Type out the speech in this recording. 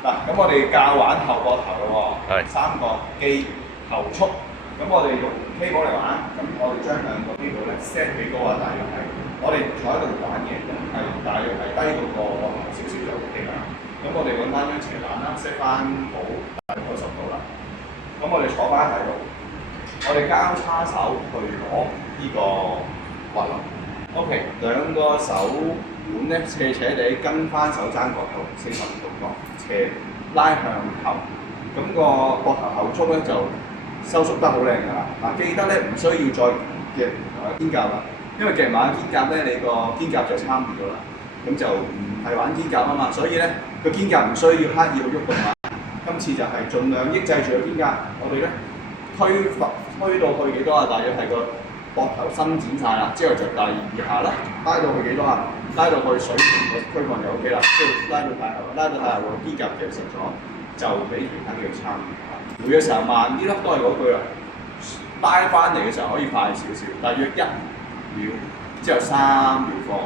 嗱，咁我哋教玩後膊頭嘅喎，係三個機頭束。咁我哋用 cable 嚟玩，咁我哋將兩個 cable 咧 set 幾高啊？大約係我哋坐喺度玩嘅，係大約係低到個膊頭少少就 OK 啦。咁我哋揾翻張斜板啦 set 翻好大約90度啦。咁我哋坐翻喺度，我哋交叉手去攞呢個滑輪。OK， 兩個手腕咧斜斜地跟翻手踭角度45度角斜拉向後，咁個膊頭後束咧就收縮得好靚㗎啦！嗱，記得咧唔需要再夾肩胛啦，因為夾埋肩胛咧，你個肩胛就參與咗啦，咁就唔係玩肩胛啊嘛，所以咧個肩胛唔需要刻意去喐動啊。今次就係盡量抑制住個肩胛，我哋咧推到去幾多啊？大約係個膊頭伸展晒啦，之後就第二下啦，拉到去幾多啊？拉到去水平個軀幹就 OK 啦，即係拉到太後，拉到太後個肩胛夾實咗，就俾其他肌肉參與。回嘅時候慢啲咯，都係嗰句啦。拉翻嚟嘅時候可以快少少，大約1秒，之後3秒放。